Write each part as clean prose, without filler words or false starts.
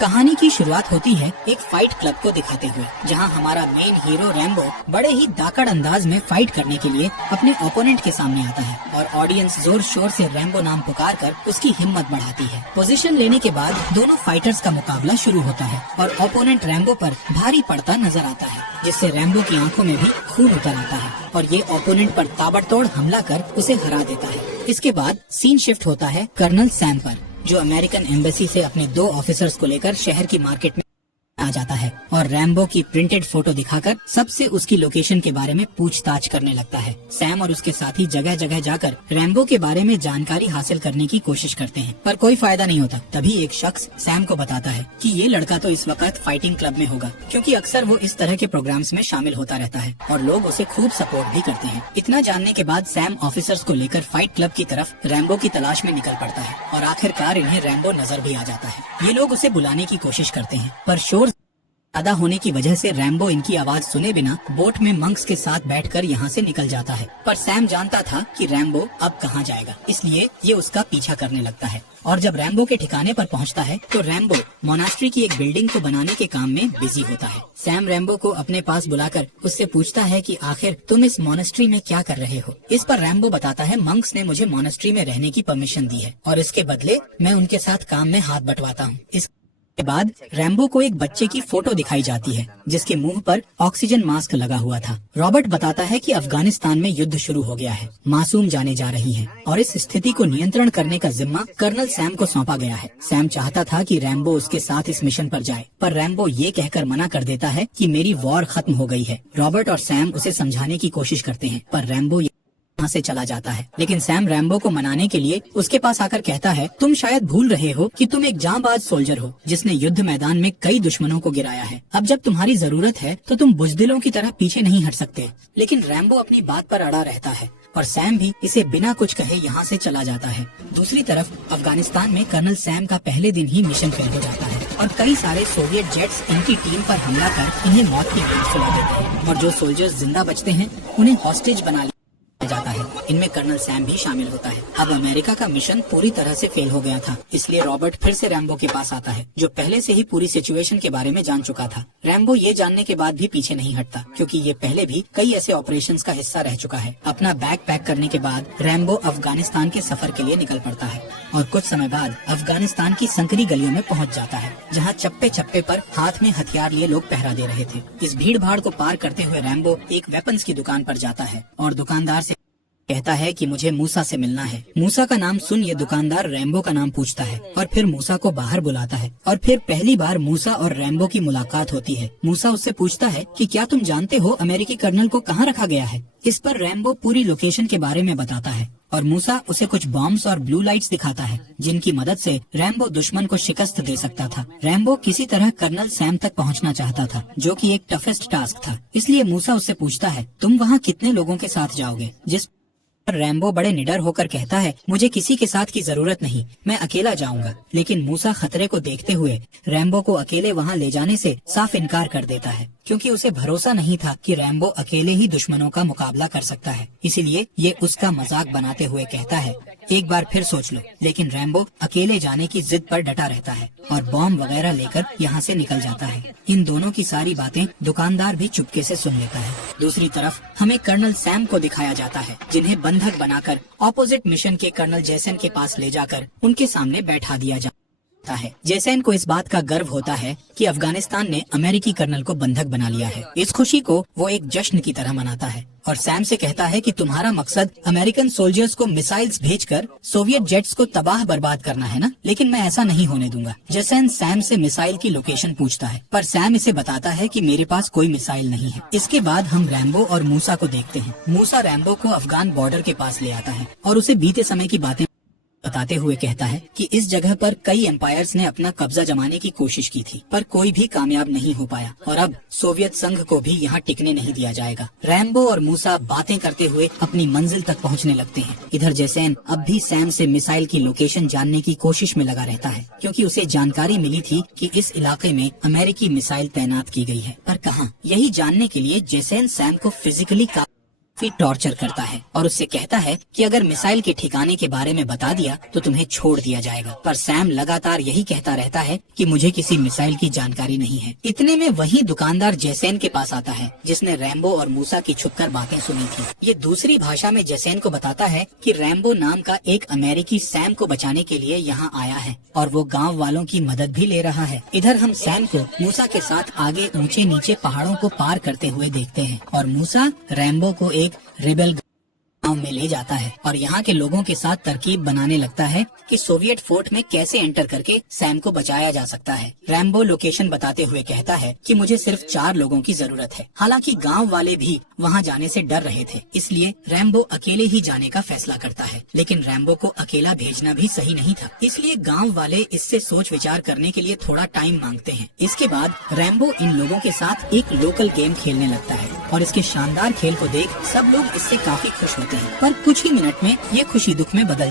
कहानी की शुरुआत होती है एक फाइट क्लब को दिखाते हुए, जहां हमारा मेन हीरो रैम्बो बड़े ही दाकड़ अंदाज में फाइट करने के लिए अपने ओपोनेंट के सामने आता है और ऑडियंस जोर शोर से रैम्बो नाम पुकार कर उसकी हिम्मत बढ़ाती है। पोजीशन लेने के बाद दोनों फाइटर्स का मुकाबला शुरू होता है और ओपोनेंट रैम्बो पर भारी पड़ता नजर आता है, जिससे रैम्बो की आंखों में भी खून उतर आता है और ये ओपोनेंट पर ताबड़तोड़ हमला कर उसे हरा देता है। इसके बाद सीन शिफ्ट होता है कर्नल सैम पर, जो अमेरिकन एम्बेसी से अपने 2 ऑफिसर्स को लेकर शहर की मार्केट में आ जाता है और रैम्बो की प्रिंटेड फोटो दिखाकर सबसे उसकी लोकेशन के बारे में पूछताछ करने लगता है। सैम और उसके साथी जगह जगह जाकर रैम्बो के बारे में जानकारी हासिल करने की कोशिश करते हैं, पर कोई फायदा नहीं होता। तभी एक शख्स सैम को बताता है कि ये लड़का तो इस वक्त फाइटिंग क्लब में होगा, क्योंकि अक्सर वो इस तरह के प्रोग्राम्स में शामिल होता रहता है और लोग उसे खूब सपोर्ट भी करते हैं। इतना जानने के बाद सैम ऑफिसर्स को लेकर फाइट क्लब की तरफ रैम्बो की तलाश में निकल पड़ता है और आखिरकार इन्हें रैम्बो नजर भी आ जाता है। ये लोग उसे बुलाने की कोशिश करते हैं, पर शोर ज्यादा होने की वजह से रैम्बो इनकी आवाज सुने बिना बोट में मंक्स के साथ बैठकर यहाँ से निकल जाता है। पर सैम जानता था कि रैम्बो अब कहाँ जाएगा, इसलिए ये उसका पीछा करने लगता है और जब रैम्बो के ठिकाने पर पहुँचता है तो रैम्बो मोनास्ट्री की एक बिल्डिंग को बनाने के काम में बिजी होता है। सैम रैम्बो को अपने पास बुलाकर उससे पूछता है कि आखिर तुम इस मोनास्ट्री में क्या कर रहे हो। इस पर रैम्बो बताता है, मंक्स ने मुझे मोनास्ट्री में रहने की परमिशन दी है और इसके बदले मैं उनके साथ काम में हाथ बंटवाता हूँ। के बाद रैम्बो को एक बच्चे की फोटो दिखाई जाती है जिसके मुंह पर ऑक्सीजन मास्क लगा हुआ था। रॉबर्ट बताता है कि अफगानिस्तान में युद्ध शुरू हो गया है, मासूम जाने जा रही हैं और इस स्थिति को नियंत्रण करने का जिम्मा कर्नल सैम को सौंपा गया है। सैम चाहता था कि रैम्बो उसके साथ इस मिशन पर जाए, पर रैम्बो ये कहकर मना कर देता है कि मेरी वॉर खत्म हो गई है। रॉबर्ट और सैम उसे समझाने की कोशिश करते हैं, पर रैम्बो वहाँ से चला जाता है। लेकिन सैम रैम्बो को मनाने के लिए उसके पास आकर कहता है, तुम शायद भूल रहे हो कि तुम एक जांबाज सोल्जर हो जिसने युद्ध मैदान में कई दुश्मनों को गिराया है। अब जब तुम्हारी जरूरत है तो तुम बुजदिलों की तरह पीछे नहीं हट सकते। लेकिन रैम्बो अपनी बात पर अड़ा रहता है और सैम भी इसे बिना कुछ कहे यहाँ से चला जाता है। दूसरी तरफ अफगानिस्तान में कर्नल सैम का पहले दिन ही मिशन फेल हो जाता है और कई सारे सोवियत जेट्स इनकी टीम पर हमला कर इन्हें मौत की भेंट सुना देते हैं और जो सोल्जर्स जिंदा बचते हैं उन्हें हॉस्टेज बना जाता है। इनमें कर्नल सैम भी शामिल होता है। अब अमेरिका का मिशन पूरी तरह से फेल हो गया था, इसलिए रॉबर्ट फिर से रैम्बो के पास आता है, जो पहले से ही पूरी सिचुएशन के बारे में जान चुका था। रैम्बो ये जानने के बाद भी पीछे नहीं हटता, क्योंकि ये पहले भी कई ऐसे ऑपरेशंस का हिस्सा रह चुका है। अपना बैग पैक करने के बाद रैम्बो अफगानिस्तान के सफर के लिए निकल पड़ता है और कुछ समय बाद अफगानिस्तान की संकरी गलियों में पहुँच जाता है, जहाँ चप्पे चप्पे पर हाथ में हथियार लिए लोग पहरा दे रहे थे। इस भीड़ भाड़ को पार करते हुए रैम्बो एक वेपन्स की दुकान पर जाता है और दुकानदार से कहता है कि मुझे मूसा से मिलना है। मूसा का नाम सुन ये दुकानदार रैम्बो का नाम पूछता है और फिर मूसा को बाहर बुलाता है और फिर पहली बार मूसा और रैम्बो की मुलाकात होती है। मूसा उससे पूछता है कि क्या तुम जानते हो अमेरिकी कर्नल को कहाँ रखा गया है। इस पर रैम्बो पूरी लोकेशन के बारे में बताता है और मूसा उसे कुछ बॉम्ब्स और ब्लू लाइट्स दिखाता है, जिनकी मदद से रैम्बो दुश्मन को शिकस्त दे सकता था। रैम्बो किसी तरह कर्नल सैम तक पहुंचना चाहता था, जो कि एक टफेस्ट टास्क था। इसलिए मूसा उससे पूछता है, तुम वहाँ कितने लोगों के साथ जाओगे। जिस रैम्बो बड़े निडर होकर कहता है, मुझे किसी के साथ की जरूरत नहीं, मैं अकेला जाऊंगा। लेकिन मूसा खतरे को देखते हुए रैम्बो को अकेले वहां ले जाने से साफ इनकार कर देता है, क्योंकि उसे भरोसा नहीं था कि रैम्बो अकेले ही दुश्मनों का मुकाबला कर सकता है। इसीलिए ये उसका मजाक बनाते हुए कहता है, एक बार फिर सोच लो। लेकिन रैम्बो अकेले जाने की जिद पर डटा रहता है और बॉम्ब वगैरह लेकर यहाँ से निकल जाता है। इन दोनों की सारी बातें दुकानदार भी चुपके से सुन लेता है। दूसरी तरफ हमें कर्नल सैम को दिखाया जाता है, जिन्हें बंधक बनाकर ऑपोजिट मिशन के कर्नल जैसन के पास ले जाकर उनके सामने बैठा दिया जाता है। जैसन को इस बात का गर्व होता है कि अफगानिस्तान ने अमेरिकी कर्नल को बंधक बना लिया है। इस खुशी को वो एक जश्न की तरह मनाता है और सैम से कहता है कि तुम्हारा मकसद अमेरिकन सोल्जर्स को मिसाइल्स भेजकर सोवियत जेट्स को तबाह बर्बाद करना है ना, लेकिन मैं ऐसा नहीं होने दूंगा। जैसन सैम से मिसाइल की लोकेशन पूछता है, पर सैम इसे बताता है कि मेरे पास कोई मिसाइल नहीं है। इसके बाद हम रैम्बो और मूसा को देखते हैं। मूसा रैम्बो को अफगान बॉर्डर के पास ले आता है और उसे बीते समय की बातें बताते हुए कहता है कि इस जगह पर कई एम्पायर्स ने अपना कब्जा जमाने की कोशिश की थी, पर कोई भी कामयाब नहीं हो पाया और अब सोवियत संघ को भी यहाँ टिकने नहीं दिया जाएगा। रैम्बो और मूसा बातें करते हुए अपनी मंजिल तक पहुँचने लगते हैं। इधर जैसन अब भी सैम से मिसाइल की लोकेशन जानने की कोशिश में लगा रहता है, क्योंकि उसे जानकारी मिली थी कि इस इलाके में अमेरिकी मिसाइल तैनात की गई है, पर कहाँ। यही जानने के लिए जैसन सैम को फिजिकली काफी टॉर्चर करता है और उससे कहता है कि अगर मिसाइल के ठिकाने के बारे में बता दिया तो तुम्हें छोड़ दिया जाएगा। पर सैम लगातार यही कहता रहता है कि मुझे किसी मिसाइल की जानकारी नहीं है। इतने में वही दुकानदार जेसेन के पास आता है जिसने रैम्बो और मूसा की छुपकर बातें सुनी थी। ये दूसरी भाषा में जेसेन को बताता है कि रैम्बो नाम का एक अमेरिकी सैम को बचाने के लिए यहाँ आया है और वो गाँव वालों की मदद भी ले रहा है। इधर हम सैम को मूसा के साथ आगे ऊंचे नीचे पहाड़ों को पार करते हुए देखते हैं और मूसा रैम्बो को एक रिबेल गांव में ले जाता है और यहाँ के लोगों के साथ तरकीब बनाने लगता है कि सोवियत फोर्ट में कैसे एंटर करके सैम को बचाया जा सकता है। रैम्बो लोकेशन बताते हुए कहता है कि मुझे सिर्फ 4 लोगों की जरूरत है। हालांकि गांव वाले भी वहाँ जाने से डर रहे थे, इसलिए रैम्बो अकेले ही जाने का फैसला करता है। लेकिन रैम्बो को अकेला भेजना भी सही नहीं था, इसलिए गाँव वाले इससे सोच विचार करने के लिए थोड़ा टाइम मांगते हैं। इसके बाद रैम्बो इन लोगों के साथ एक लोकल गेम खेलने लगता है और इसके शानदार खेल को देख सब लोग इससे काफी खुश होते हैं। पर कुछ ही मिनट में ये खुशी दुख में बदल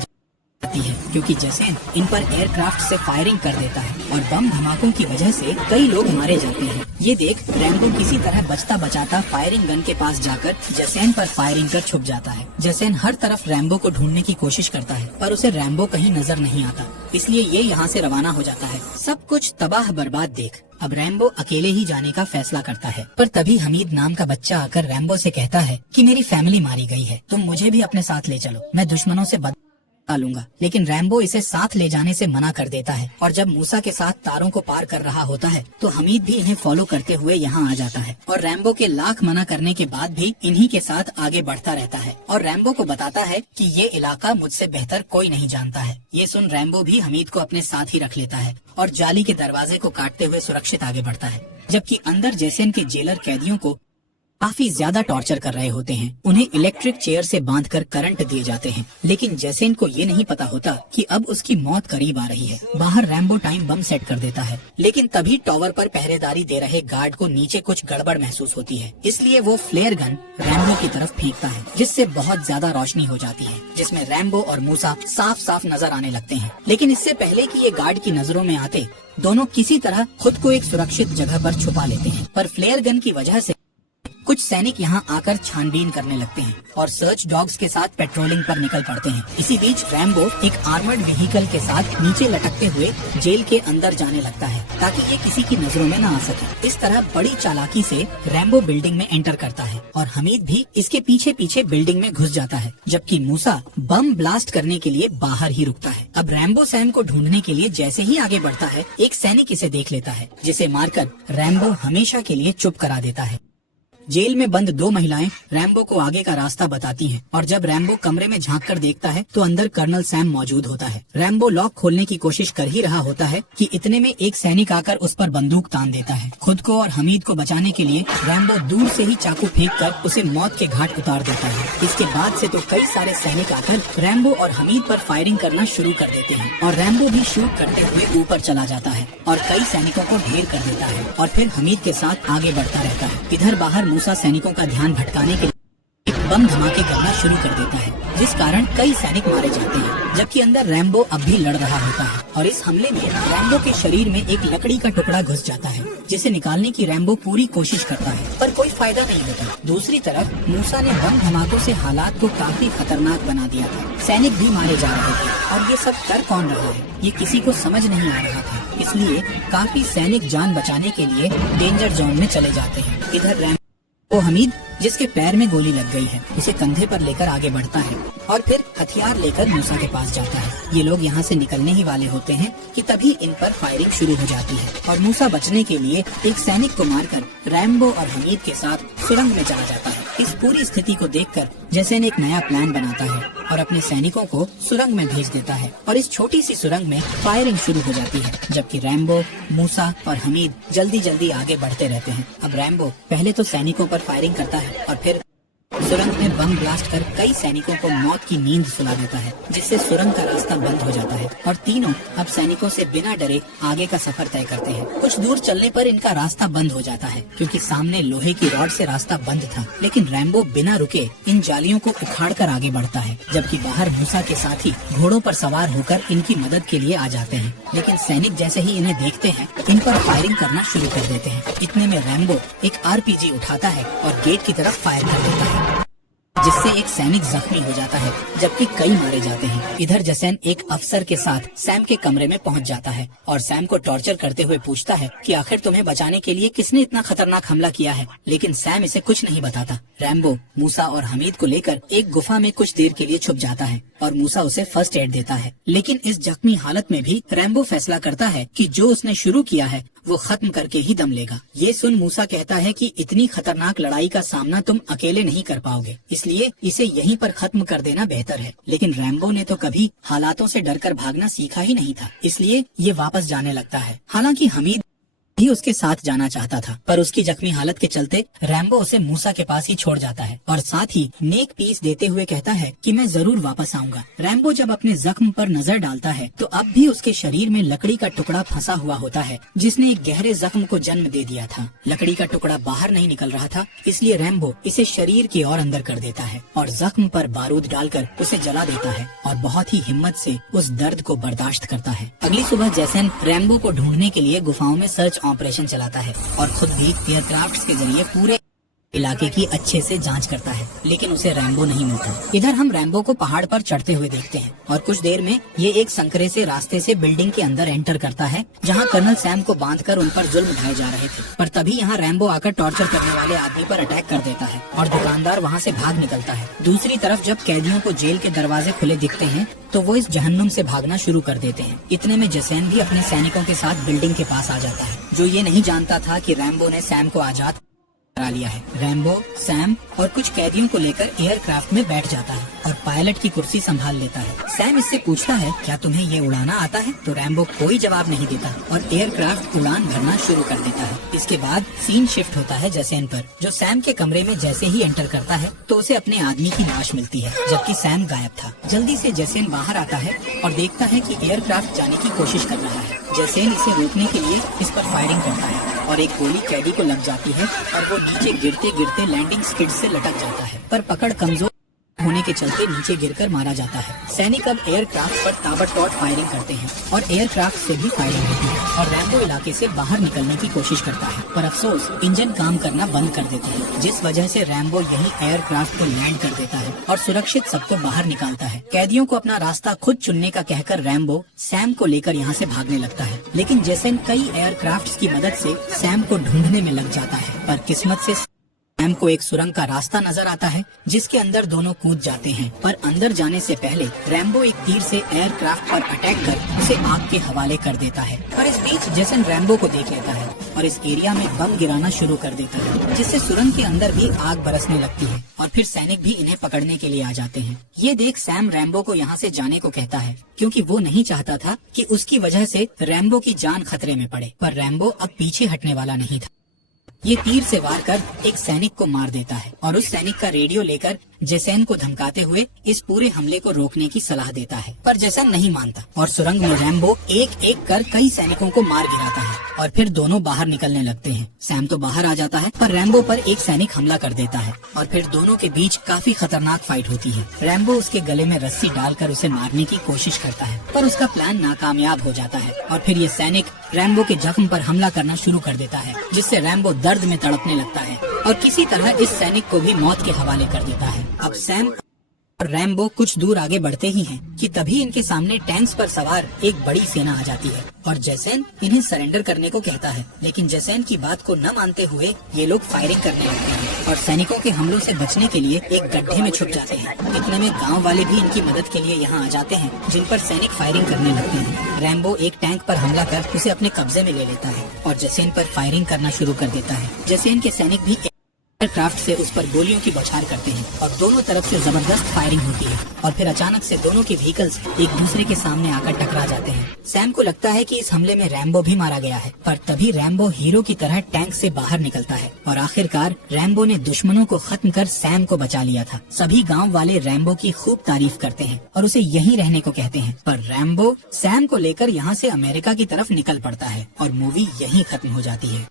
जाती है क्योंकि जेसेन इन पर एयरक्राफ्ट से फायरिंग कर देता है और बम धमाकों की वजह से कई लोग मारे जाते हैं। ये देख रैम्बो किसी तरह बचता बचाता फायरिंग गन के पास जाकर जेसेन पर फायरिंग कर छुप जाता है। जेसेन हर तरफ रैम्बो को ढूंढने की कोशिश करता है पर उसे रैम्बो कहीं नजर नहीं आता, इसलिए ये यहाँ से रवाना हो जाता है। सब कुछ तबाह बर्बाद देख अब रैम्बो अकेले ही जाने का फैसला करता है। पर तभी हमीद नाम का बच्चा आकर रैम्बो से कहता है कि मेरी फैमिली मारी गई है, तुम मुझे भी अपने साथ ले चलो, मैं दुश्मनों से बदला लूंगा। लेकिन रैम्बो इसे साथ ले जाने से मना कर देता है और जब मूसा के साथ तारों को पार कर रहा होता है तो हमीद भी इन्हें फॉलो करते हुए यहाँ आ जाता है और रैम्बो के लाख मना करने के बाद भी इन्हीं के साथ आगे बढ़ता रहता है और रैम्बो को बताता है कि ये इलाका मुझसे बेहतर कोई नहीं जानता है। ये सुन रैम्बो भी हमीद को अपने साथ ही रख लेता है और जाली के दरवाजे को काटते हुए सुरक्षित आगे बढ़ता है। जबकि अंदर जेसेन के जेलर कैदियों को काफी ज्यादा टॉर्चर कर रहे होते हैं। उन्हें इलेक्ट्रिक चेयर से बांधकर करंट दिए जाते हैं, लेकिन जेसेन को ये नहीं पता होता कि अब उसकी मौत करीब आ रही है। बाहर रैम्बो टाइम बम सेट कर देता है, लेकिन तभी टॉवर पर पहरेदारी दे रहे गार्ड को नीचे कुछ गड़बड़ महसूस होती है, इसलिए वो फ्लेयर गन रैम्बो की तरफ फेंकता है जिससे बहुत ज्यादा रोशनी हो जाती है जिसमें रैम्बो और मूसा साफ साफ नजर आने लगते हैं। लेकिन इससे पहले कि ये गार्ड की नजरों में आते दोनों किसी तरह खुद को एक सुरक्षित जगह पर छुपा लेते हैं। पर फ्लेयर गन की वजह से कुछ सैनिक यहाँ आकर छानबीन करने लगते हैं और सर्च डॉग्स के साथ पेट्रोलिंग पर निकल पड़ते हैं। इसी बीच रैम्बो एक आर्मर्ड व्हीकल के साथ नीचे लटकते हुए जेल के अंदर जाने लगता है ताकि ये किसी की नजरों में न आ सके। इस तरह बड़ी चालाकी से रैम्बो बिल्डिंग में एंटर करता है और हमीद भी इसके पीछे पीछे बिल्डिंग में घुस जाता है, जबकि मूसा बम ब्लास्ट करने के लिए बाहर ही रुकता है। अब रैम्बो सैम को ढूंढने के लिए जैसे ही आगे बढ़ता है एक सैनिक इसे देख लेता है जिसे मारकर रैम्बो हमेशा के लिए चुप करा देता है। जेल में बंद 2 महिलाएं रैम्बो को आगे का रास्ता बताती हैं और जब रैम्बो कमरे में झांक कर देखता है तो अंदर कर्नल सैम मौजूद होता है। रैम्बो लॉक खोलने की कोशिश कर ही रहा होता है कि इतने में एक सैनिक आकर उस पर बंदूक तान देता है। खुद को और हमीद को बचाने के लिए रैम्बो दूर से ही चाकू फेंक कर उसे मौत के घाट उतार देता है। इसके बाद से तो कई सारे सैनिक आकर रैम्बो और हमीद पर फायरिंग करना शुरू कर देते हैं और रैम्बो भी शूट करते हुए ऊपर चला जाता है और कई सैनिकों को ढेर कर देता है और फिर हमीद के साथ आगे बढ़ता रहता है। इधर बाहर मूसा सैनिकों का ध्यान भटकाने के लिए बम धमाके करना शुरू कर देता है जिस कारण कई सैनिक मारे जाते हैं, जबकि अंदर रैम्बो अब भी लड़ रहा होता है और इस हमले में रैम्बो के शरीर में एक लकड़ी का टुकड़ा घुस जाता है जिसे निकालने की रैम्बो पूरी कोशिश करता है पर कोई फायदा नहीं होता। दूसरी तरफ मूसा ने बम धमाकों से हालात को काफी खतरनाक बना दिया था। सैनिक भी मारे जा रहे थे और ये सब कर कौन रहा है ये किसी को समझ नहीं आ रहा था, इसलिए काफी सैनिक जान बचाने के लिए डेंजर जोन में चले जाते हैं। इधर रैम्बो हमीद जिसके पैर में गोली लग गई है उसे कंधे पर लेकर आगे बढ़ता है और फिर हथियार लेकर मूसा के पास जाता है। ये लोग यहाँ से निकलने ही वाले होते हैं कि तभी इन पर फायरिंग शुरू हो जाती है और मूसा बचने के लिए एक सैनिक को मारकर रैम्बो और हमीद के साथ सुरंग में चला जाता है। इस पूरी स्थिति को देखकर जेसेन एक नया प्लान बनाता है और अपने सैनिकों को सुरंग में भेज देता है और इस छोटी सी सुरंग में फायरिंग शुरू हो जाती है, जबकि रैम्बो, मूसा और हमीद जल्दी जल्दी आगे बढ़ते रहते हैं। अब रैम्बो पहले तो सैनिकों पर फायरिंग करता है और फिर सुरंग में बम ब्लास्ट कर कई सैनिकों को मौत की नींद सुला देता है जिससे सुरंग का रास्ता बंद हो जाता है और तीनों अब सैनिकों से बिना डरे आगे का सफर तय करते हैं। कुछ दूर चलने पर इनका रास्ता बंद हो जाता है क्योंकि सामने लोहे की रॉड से रास्ता बंद था, लेकिन रैम्बो बिना रुके इन जालियों को उखाड़ कर आगे बढ़ता है, जबकि बाहर मूसा के साथी घोड़ों पर सवार होकर इनकी मदद के लिए आ जाते हैं। लेकिन सैनिक जैसे ही इन्हें देखते हैं इन पर फायरिंग करना शुरू कर देते हैं। इतने में रैम्बो एक RPG उठाता है और गेट की तरफ फायर कर देता है। जिससे एक सैनिक जख्मी हो जाता है जबकि कई मारे जाते हैं। इधर जसेन एक अफसर के साथ सैम के कमरे में पहुंच जाता है और सैम को टॉर्चर करते हुए पूछता है कि आखिर तुम्हें बचाने के लिए किसने इतना खतरनाक हमला किया है, लेकिन सैम इसे कुछ नहीं बताता। रैम्बो मूसा और हमीद को लेकर एक गुफा में कुछ देर के लिए छुप जाता है और मूसा उसे फर्स्ट एड देता है। लेकिन इस जख्मी हालत में भी रैम्बो फैसला करता है कि जो उसने शुरू किया है वो खत्म करके ही दम लेगा। ये सुन मूसा कहता है कि इतनी खतरनाक लड़ाई का सामना तुम अकेले नहीं कर पाओगे, इसलिए इसे यहीं पर खत्म कर देना बेहतर है। लेकिन रैम्बो ने तो कभी हालातों से डरकर भागना सीखा ही नहीं था, इसलिए ये वापस जाने लगता है। हालांकि हमीद भी उसके साथ जाना चाहता था, पर उसकी जख्मी हालत के चलते रैम्बो उसे मूसा के पास ही छोड़ जाता है और साथ ही नेक पीस देते हुए कहता है कि मैं जरूर वापस आऊंगा। रैम्बो जब अपने जख्म पर नजर डालता है तो अब भी उसके शरीर में लकड़ी का टुकड़ा फंसा हुआ होता है जिसने एक गहरे जख्म को जन्म दे दिया था। लकड़ी का टुकड़ा बाहर नहीं निकल रहा था, इसलिए रैम्बो इसे शरीर की ओर अंदर कर देता है और जख्म पर बारूद डालकर उसे जला देता है और बहुत ही हिम्मत से उस दर्द को बर्दाश्त करता है। अगली सुबह जैसन रैम्बो को ढूंढने के लिए गुफाओं में सर्च ऑपरेशन चलाता है और खुद भी एयरक्राफ्ट के जरिए पूरे इलाके की अच्छे से जांच करता है, लेकिन उसे रैम्बो नहीं मिलता। इधर हम रैम्बो को पहाड़ पर चढ़ते हुए देखते हैं और कुछ देर में ये एक संकरे से रास्ते से बिल्डिंग के अंदर एंटर करता है जहां कर्नल सैम को बांधकर उन पर जुल्म ढाए जा रहे थे। पर तभी यहाँ रैम्बो आकर टॉर्चर करने वाले आदमी पर अटैक कर देता है और दुकानदार वहाँ से भाग निकलता है। दूसरी तरफ जब कैदियों को जेल के दरवाजे खुले दिखते हैं तो वो इस जहन्नुम से भागना शुरू कर देते हैं। इतने में जसैन भी अपने सैनिकों के साथ बिल्डिंग के पास आ जाता है, जो ये नहीं जानता था कि रैम्बो ने सैम को आजाद करा लिया है। रैम्बो सैम और कुछ कैदियों को लेकर एयरक्राफ्ट में बैठ जाता है और पायलट की कुर्सी संभाल लेता है। सैम इससे पूछता है क्या तुम्हें ये उड़ाना आता है, तो रैम्बो कोई जवाब नहीं देता और एयरक्राफ्ट उड़ान भरना शुरू कर देता है। इसके बाद सीन शिफ्ट होता है जसैन पर, जो सैम के कमरे में जैसे ही एंटर करता है तो उसे अपने आदमी की लाश मिलती है जबकि सैम गायब था। जल्दी से जसैन बाहर आता है और देखता है कि एयरक्राफ्ट जाने की कोशिश कर रहा है। जसैन इसे रोकने के लिए इस पर फायरिंग करता है और एक गोली कैदी को लग जाती है और वो नीचे गिरते गिरते लैंडिंग स्किड से लटक जाता है, पर पकड़ कमजोर होने के चलते नीचे गिरकर मारा जाता है। सैनिक अब एयरक्राफ्ट पर ताबड़तोड़ फायरिंग करते हैं और एयरक्राफ्ट से भी फायरिंग होती है और रैम्बो इलाके से बाहर निकलने की कोशिश करता है, पर अफसोस इंजन काम करना बंद कर देते हैं, जिस वजह से रैम्बो यही एयरक्राफ्ट को लैंड कर देता है और सुरक्षित सबको बाहर निकालता है। कैदियों को अपना रास्ता खुद चुनने का कहकर रैम्बो सैम को लेकर यहाँ से भागने लगता है, लेकिन जैसन कई एयरक्राफ्ट की मदद से सैम को ढूंढने में लग जाता है, पर किस्मत से सैम को एक सुरंग का रास्ता नजर आता है जिसके अंदर दोनों कूद जाते हैं। पर अंदर जाने से पहले रैम्बो एक तीर से एयरक्राफ्ट पर अटैक कर उसे आग के हवाले कर देता है। पर इस बीच जैसन रैम्बो को देख लेता है और इस एरिया में बम गिराना शुरू कर देता है, जिससे सुरंग के अंदर भी आग बरसने लगती है और फिर सैनिक भी इन्हें पकड़ने के लिए आ जाते हैं। ये देख सैम रैम्बो को यहाँ से जाने को कहता है क्योंकि वो नहीं चाहता था कि उसकी वजह से रैम्बो की जान खतरे में पड़े, पर रैम्बो अब पीछे हटने वाला नहीं था। ये तीर से वार कर एक सैनिक को मार देता है और उस सैनिक का रेडियो लेकर जैसन को धमकाते हुए इस पूरे हमले को रोकने की सलाह देता है, पर जैसन नहीं मानता और सुरंग में रैम्बो एक एक कर कई सैनिकों को मार गिराता है और फिर दोनों बाहर निकलने लगते हैं। सैम तो बाहर आ जाता है, पर रैम्बो पर एक सैनिक हमला कर देता है और फिर दोनों के बीच काफी खतरनाक फाइट होती है। रैम्बो उसके गले में रस्सी डालकर उसे मारने की कोशिश करता है, पर उसका प्लान नाकामयाब हो जाता है और फिर ये सैनिक रैम्बो के जख्म पर हमला करना शुरू कर देता है, जिससे रैम्बो दर्द में तड़पने लगता है और किसी तरह इस सैनिक को भी मौत के हवाले कर देता है। अब सैम और रैम्बो कुछ दूर आगे बढ़ते ही हैं कि तभी इनके सामने टैंक्स पर सवार एक बड़ी सेना आ जाती है और जैसन इन्हें सरेंडर करने को कहता है, लेकिन जैसन की बात को न मानते हुए ये लोग फायरिंग करने लगते हैं और सैनिकों के हमलों से बचने के लिए एक गड्ढे में छुप जाते हैं। इतने में गांव वाले भी इनकी मदद के लिए यहाँ आ जाते हैं, जिन पर सैनिक फायरिंग करने लगते हैं। रैम्बो एक टैंक पर हमला कर उसे अपने कब्जे में ले लेता है और जैसन पर फायरिंग करना शुरू कर देता है। जैसन के सैनिक भी एयरक्राफ्ट से उस पर गोलियों की बौछार करते हैं और दोनों तरफ से जबरदस्त फायरिंग होती है और फिर अचानक से दोनों के व्हीकल्स एक दूसरे के सामने आकर टकरा जाते हैं। सैम को लगता है कि इस हमले में रैम्बो भी मारा गया है, पर तभी रैम्बो हीरो की तरह टैंक से बाहर निकलता है और आखिरकार रैम्बो ने दुश्मनों को खत्म कर सैम को बचा लिया था। सभी गाँव वाले रैम्बो की खूब तारीफ करते हैं और उसे यहीं रहने को कहते हैं, पर रैम्बो सैम को लेकर यहाँ से अमेरिका की तरफ निकल पड़ता है और मूवी यहीं खत्म हो जाती है।